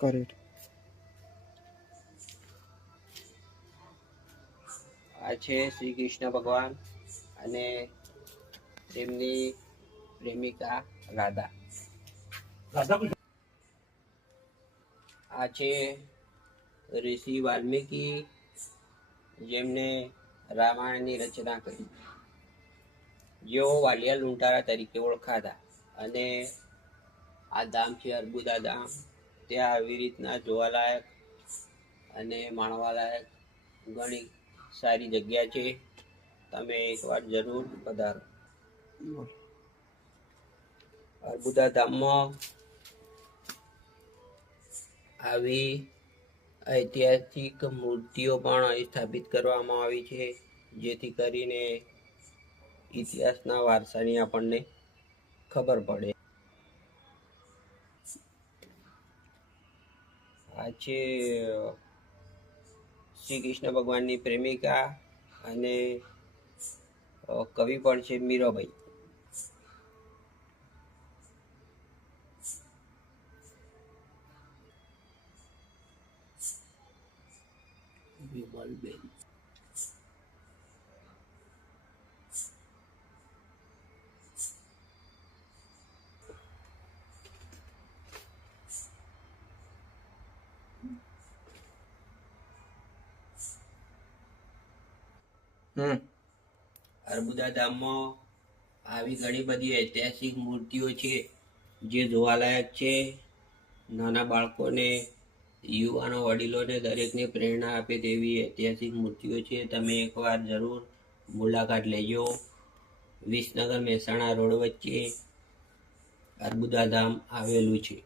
Correct. આ છે શ્રી કૃષ્ણ ભગવાન અને તેમની પ્રેમિકા રાધા. આ છે ઋષિ વાલ્મીકી, જેમને રામાયણની રચના કરી, જેઓ વાલિયા લૂંટારા તરીકે ઓળખાતા. અને આ ધામ છે અર્બુદા ધામ. ત્યાં આવી રીતના જોવાલાયક અને માણવાલાયક ઘણી સારી જગ્યા છે. તમે એકવાર જરૂર પધારો. અર્બુદા ધામમાં આવી ઐતિહાસિક મૂર્તિઓ પણ અહીં સ્થાપિત કરવામાં આવી છે, જેથી કરીને ઇતિહાસના વારસાની આપણને ખબર પડે. આ છે શ્રી કૃષ્ણ ભગવાનની પ્રેમિકા અને કવિ પણ છે મીરાબાઈ. વિમલબેન. અર્બુદા ધામમાં આવી ઘણી બધી ઐતિહાસિક મૂર્તિઓ છે, જે જોવાલાયક છે. નાના બાળકોને, યુવાનો, વડીલોને દરેકને પ્રેરણા આપે તેવી ઐતિહાસિક મૂર્તિઓ છે. તમે એકવાર જરૂર મુલાકાત લેજો. વિસનગર મહેસાણા રોડ વચ્ચે અર્બુદા ધામ આવેલું છે.